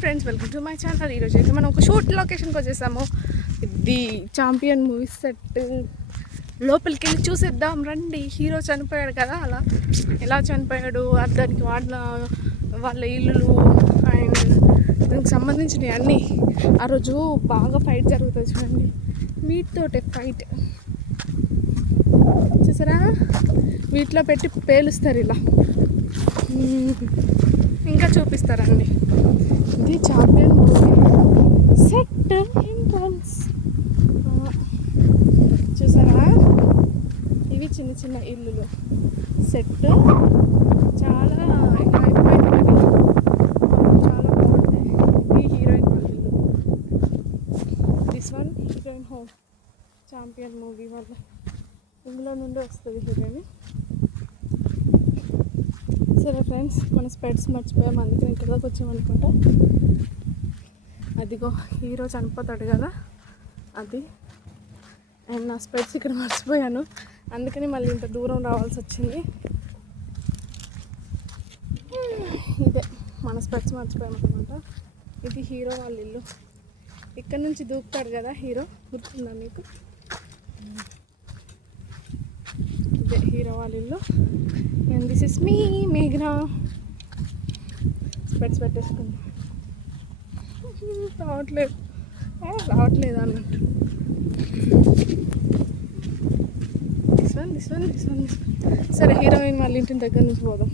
Friends, welcome to my channel. ఈరోజు అయితే మనం ఒక షూట్ లొకేషన్కి వచ్చేసాము. ఇది ఛాంపియన్ మూవీ సెట్. లోపలికి వెళ్ళి చూసేద్దాం రండి. హీరో చనిపోయాడు కదా, అలా ఎలా చనిపోయాడు, దానికి వాళ్ళ ఇల్లులు అండ్ దీనికి సంబంధించినవి అన్నీ. ఆ రోజు బాగా ఫైట్ జరుగుతుంది చూడండి, వీటితోటే ఫైట్ చూసారా, వీటిలో పెట్టి పేలుస్తారు ఇలా, ఇంకా చూపిస్తారండి. ఇది ఛాంపియన్ మూవీ సెట్ ఎంట్రన్స్ చూసారా, ఇవి చిన్న చిన్న ఇల్లులు సెట్. చాలా ఇలా అయిపోయింది, చాలా బాగుంటాయి. ఇది హీరోయిన్ వాళ్ళ ఇల్లు. This one heroine home. Champion movie వల్ల ఇందులో నుండి వస్తుంది హీరోయిన్. సరే ఫ్రెండ్స్, మన స్పెట్స్ మర్చిపోయాము, అందుకని ఇక్కడికి వచ్చామనుకుంటా. అదిగో హీరో చనిపోతాడు కదా, అది. అండ్ నా స్పెట్స్ ఇక్కడ మర్చిపోయాను, అందుకని మళ్ళీ ఇంత దూరం రావాల్సి వచ్చింది. ఇదే మన స్పెట్స్ మర్చిపోయామన్నమాట. ఇది హీరో వాళ్ళ ఇల్లు. ఇక్కడ నుంచి దూకుతాడు కదా హీరో, గుర్తుందా మీకు? ఇదే హీరో వాళ్ళ ఇల్లు. అండ్ దిస్ ఇస్ మీ మేఘ్నా. స్పెట్స్ పెట్టేసుకుంది, రావట్లేదు అన్నట్టు. This one. సరే, హీరోయిన్ వాళ్ళ ఇంటి దగ్గర నుంచి పోదాం.